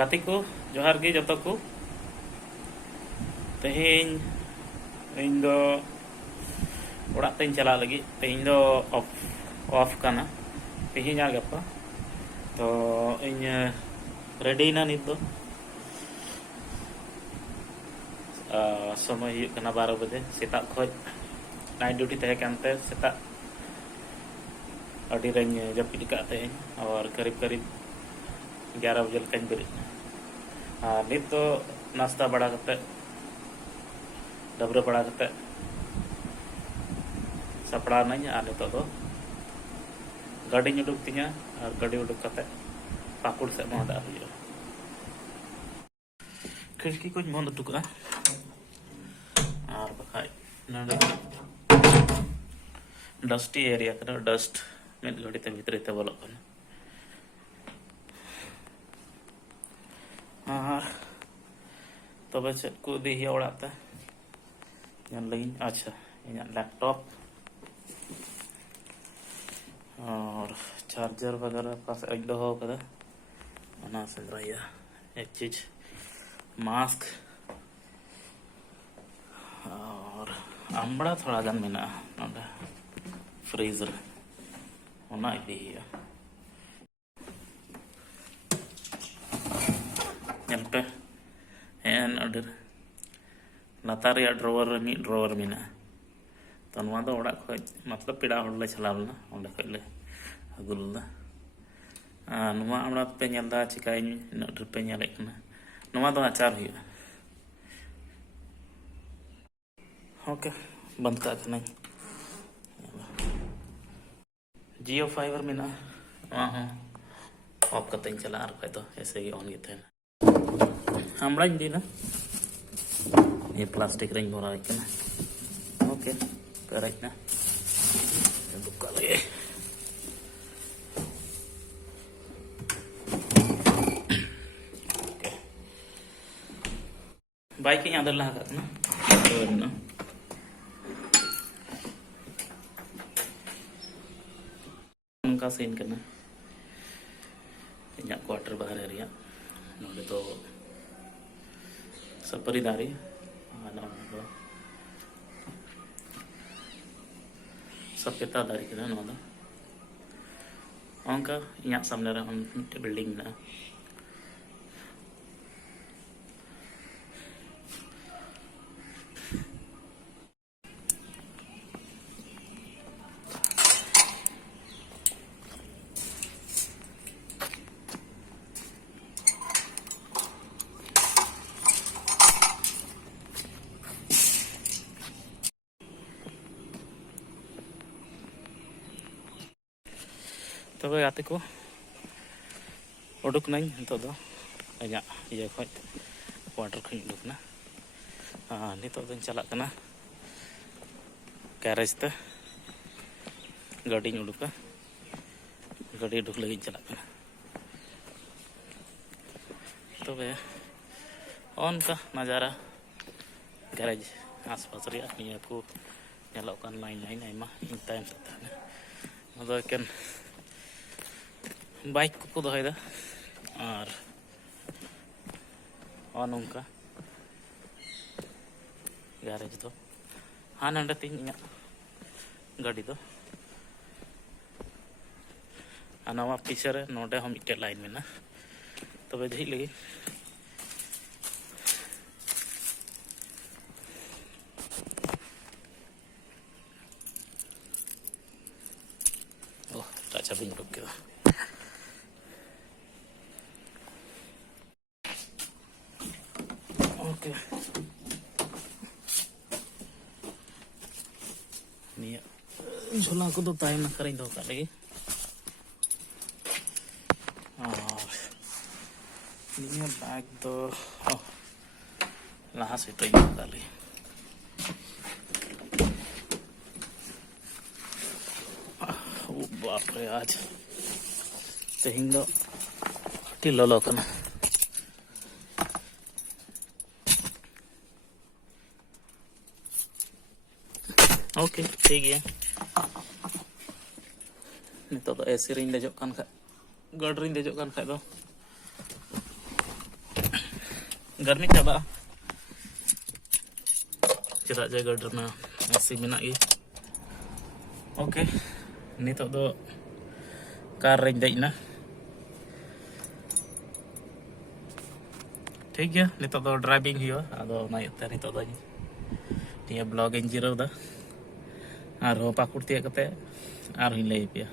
गाती को जोहार गे जतो को तेहेñ इन दो ओड़ा तेñ चला लगी तेहेñ दो ऑफ kana तेहेñ आ गप्पा तो इन रेडी ना नित दो समय kana 12 बजे सेता खोज नाइट ड्यूटी तहे कानते सेता अड़ी रंग जपिद काते और करीब करीब 11 बजे लकाñ बेरे नित तो नाश्ता बड़ा करते डबरे बड़ा करते सपड़ा नहीं और नित तो गाड़ी उडुक तीना और गाड़ी उडुक करते पाकुड़ से मोहदा हुआ खिड़की को बंद टुका और बखाय डस्टी एरिया कना डस्ट में घड़ी ते भीतर ते बोलो कना तब चेक को दी ओड़ाते अच्छा इन लैपटॉप और चार्जर वगैरह पास एक दो कदा अना संग्रह एक चीज मास्क और आमड़ा थोड़ा गान मेना नोडे फ्रीजर ओना इदी पे एन अडर लातार ड्रॉवर मी ड्रॉवर मेना तो नवा दो ओड़ा खो मतलब पेड़ा होड़ले चलावलना ओंडे खले अगुलदा नवा आमड़ा पे नेलदा चिकाय इन अडर पे नेले कना नवा दो आचार हुआ ओके बंद का नहीं जियो फाइबर में ना हाँ ऑफ करते चला और तो ऐसे ही ऑन थे हमरा दी ना ये प्लास्टिक रिंग भरा ना ओके पेराज ना दुका लगे बाइक ही आदर लगा ना उनका सीन करना इन क्वार्टर बाहर एरिया नोडे तो सपरी दारी सपेता दारी के ना उनका इन सामने रे बिल्डिंग ना तब गाते को उडुक नाई तो इन ये खो क्वार्टर खो उडुकना नित चला गैरेज ते गाड़ी उडुका गाड़ी उडुक लगे चला तब उनका नज़ारा गैरेज आसपास निया को नेलोकान लाइन लाइन आयमा इन तायम साथ एकेन बाइक को दोहदा और नौका गैरेज तो हाँ नंडे तीन गाड़ी तो नवा पीछे रे नोडे हम मिट्टे लाइन में ना तब झी लगे ओह अच्छा भी रुक गया ओके निया झोला को तो तायम करें दो का लगी और निया बैग तो लहा से तो इन डाली ओ बाप रे आज तेहिं दो टिलो कना ओके ठीक है नितो तो एसी रिंग देजो कान खा गाड़ी रिंग देजो कान खा दो गर्मी चाबा चेदा जे गाड़ी में एसी मेना गी ओके नितो दो कार रे देना ठीक गया नितो दो ड्राइविंग हुआ आदो नायते नितो दो निया ब्लॉग इन जीरो दा और पाकुड़ तिया कते और ही लई पिया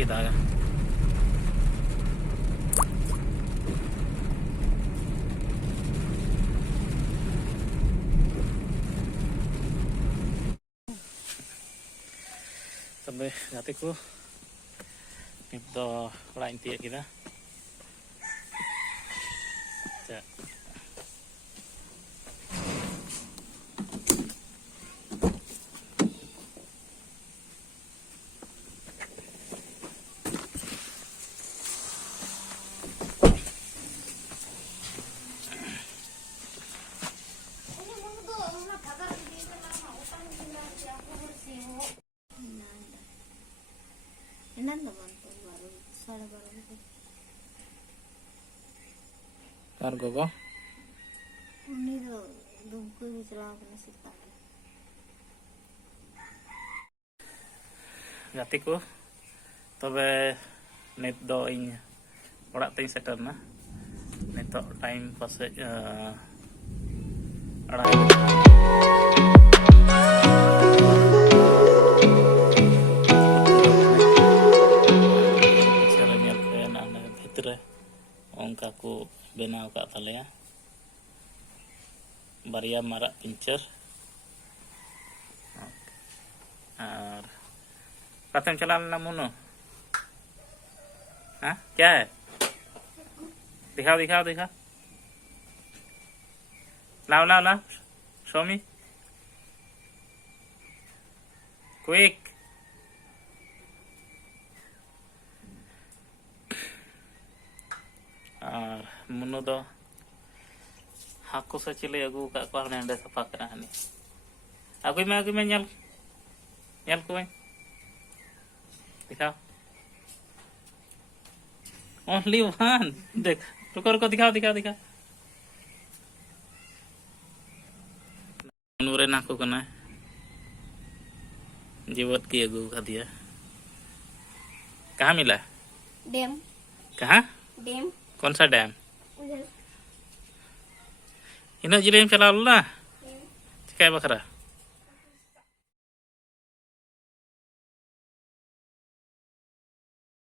की दागा sampai gatiku itu lain tiak kita cak Tar gogo ini tuh dungku bicara apa sih tadi gatiku tobe net do ing orak ting setter na netok time pase arai cara nyel ke anak bhitre ongka ku benaw ka taleya baria marak pincher और प्रथम चला ना मुनो हाँ क्या है दिखाओ दिखाओ दिखाओ लाओ लाओ लाओ शो मी क्विक और मुनो दो हाको से चिले अगू का को हने सफा करा हने अगुई में nyal nyal को दिखाओ ओनली वन देख रुको रुको दिखाओ दिखाओ दिखाओ नूरे नाको कना जीवत की अगू का दिया कहाँ मिला डैम कहाँ डैम कौन सा डैम उधर इन्हें जिले में चला लो ना क्या बखरा